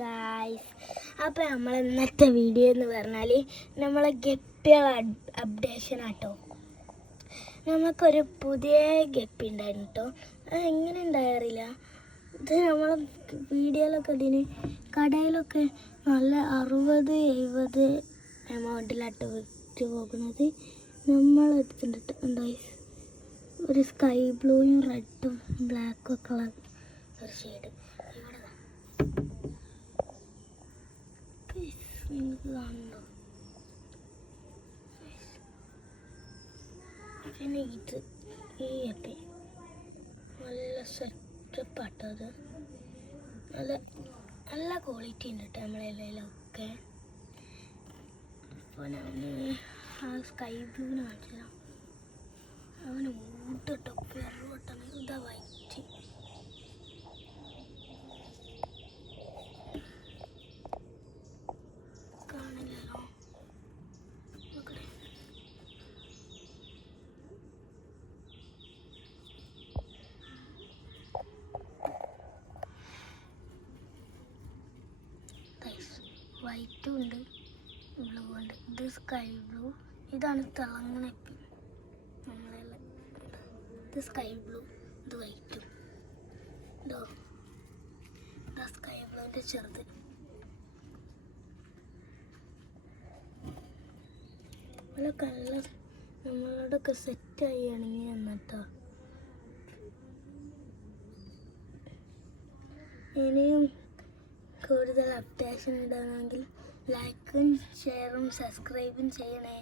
Guys, അപ്പോൾ നമ്മൾ ഇന്നത്തെ വീഡിയോ എന്ന് പറഞ്ഞാൽ നമ്മളെ ഗപ്പികളെ അപ്ഡേഷൻ ആട്ടോ. നമുക്കൊരു പുതിയ ഗപ്പി ഉണ്ടായിരുന്നു കേട്ടോ. അത് എങ്ങനെ ഉണ്ടായറിയില്ല. ഇത് നമ്മളെ വീഡിയോയിലൊക്കെ ഇതിന് കടയിലൊക്കെ നല്ല 60-70 എമൗണ്ടിലാട്ടോ വിറ്റ് പോകുന്നത്. നമ്മളെടുത്തിട്ട് എന്തായി ഒരു സ്കൈ ബ്ലൂയും റെഡും ബ്ലാക്കും ഒക്കെ ഉള്ള ഒരു ഷെയ്ഡ് ഇവിടെ നിങ്ങൾക്ക് കാണുന്നുണ്ടോ? പിന്നെ ഇത് ഈ ഒക്കെ നല്ല സെറ്റപ്പ് ആട്ടോ. അത് നല്ല നല്ല ക്വാളിറ്റി ഉണ്ട് കേട്ടോ നമ്മളെ ഇലയിലൊക്കെ. അപ്പോൾ ഞാൻ ആ സ്കൈ ബ്ലൂവിന് കാണിച്ചു തരാം. അവന് ഊട്ടോ പെറുവട്ടാണ്. ഇതാ വൈറ്റ്. കാണില്ലല്ലോ. വൈറ്റും ഉണ്ട്, ബ്ലൂ ഉണ്ട്. ഇത് സ്കൈ ബ്ലൂ. ഇതാണ് തിളങ്ങണ. ഇത് സ്കൈ ബ്ലൂ, ഇത് വൈറ്റും. ഇതോ ഇതാ സ്കൈ ബ്ലൂവിൻ്റെ ചെറുത്. നല്ല കളർ നമ്മളോടൊക്കെ സെറ്റായി ആണെങ്കിൽ എന്നിട്ടോ. ഇനിയും കൂടുതൽ അപ്ഡേഷൻ ഇടണമെങ്കിൽ ലൈക്കും ഷെയറും സബ്സ്ക്രൈബും ചെയ്യണേ.